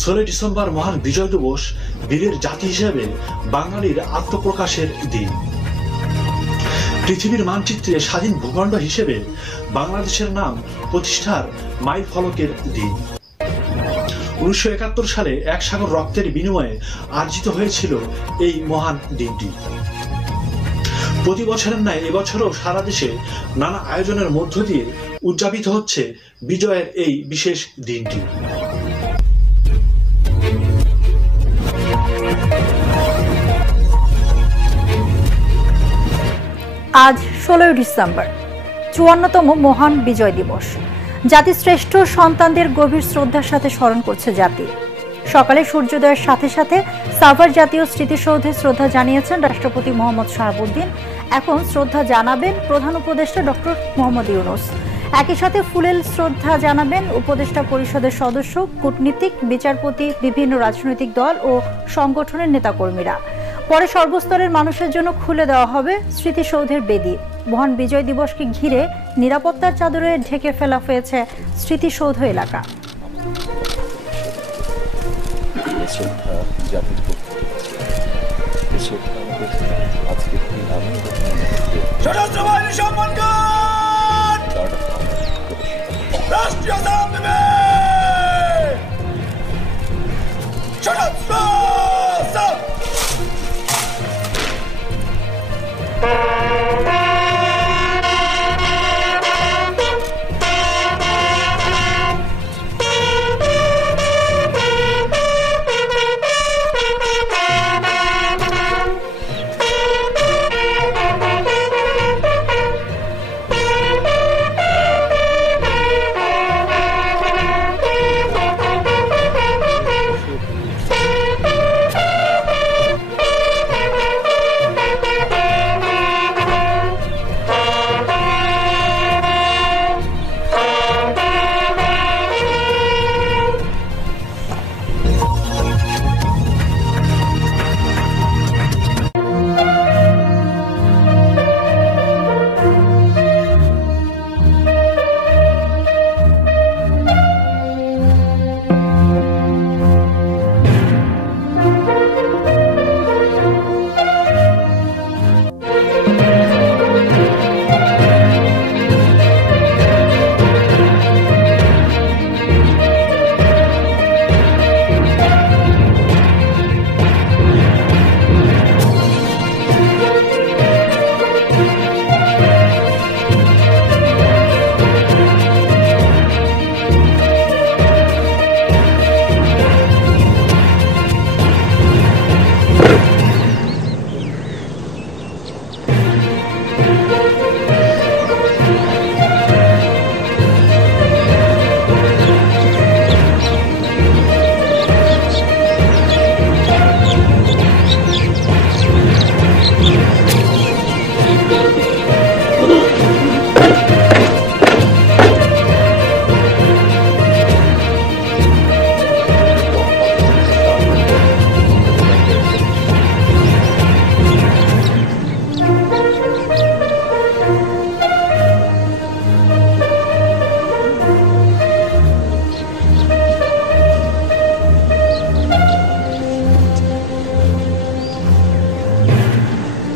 16 December মহান বিজয় দিবস বীরের জাতি হিসেবে বাঙালির আত্মপ্রকাশের দিন। পৃথিবীর মানচিত্রে স্বাধীন ভূখণ্ড হিসেবে বাংলাদেশের নাম প্রতিষ্ঠার মাইল ফলকের দিন। 1971 সালে এক সাগর রক্তের বিনিময়ে অর্জিত হয়েছিল এই মহান দিনটি। প্রতি বছরের ন্যায় এবছরও সারা দেশে নানা আয়োজনের মধ্য দিয়ে উদযাপিত হচ্ছে বিজয়ের এই বিশেষ দিনটি। আজ 16 ডিসেম্বর 54তম মহান বিজয় দিবস। জাতিশ্রেষ্ঠ সন্তানদের গভীর শ্রদ্ধার সাথে স্মরণ করছে জাতি। সকালে সূর্যোদয়ের সাথে সাথে সাভার জাতীয় স্মৃতিসৌধে শ্রদ্ধা জানিয়েছেন রাষ্ট্রপতি মোহাম্মদ শাহাবুদ্দিন। এখন শ্রদ্ধা জানাবেন প্রধান উপদেষ্টা ডক্টর মোহাম্মদ ইউনূস। একই সাথে ফুলেল শ্রদ্ধা জানাবেন উপদেষ্টা পরিষদের সদস্য, কূটনীতিক, বিচারপতি, বিভিন্ন রাজনৈতিক দল ও সংগঠনের নেতাকর্মীরা। পরে সর্বস্তরের মানুষের জন্য খুলে দেওয়া হবে স্মৃতিসৌধের বেদি। মহান বিজয় দিবসকে ঘিরে নিরাপত্তার চাদরে ঢেকে ফেলা হয়েছে স্মৃতিসৌধ এলাকা।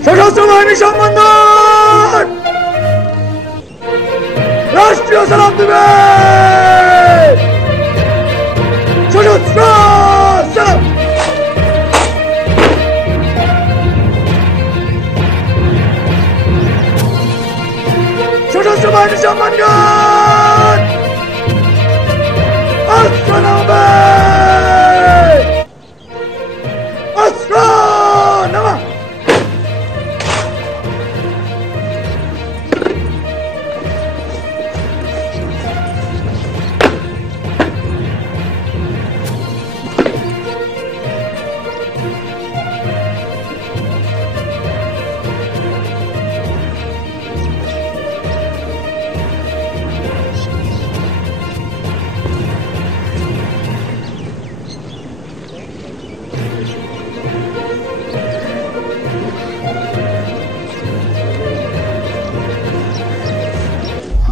সশস্ত্র বাহিনী সম্মান রাষ্ট্রীয় সালাম দেবে। সশস্ত্র সালাম। সশস্ত্র বাহিনী সম্মান গান অস্ত্র নামবে। অস্ত্র নামা।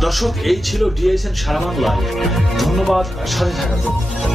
দর্শক, এই ছিল ডিএসএন সারা বাংলায়। ধন্যবাদ সাথে থাকার জন্য।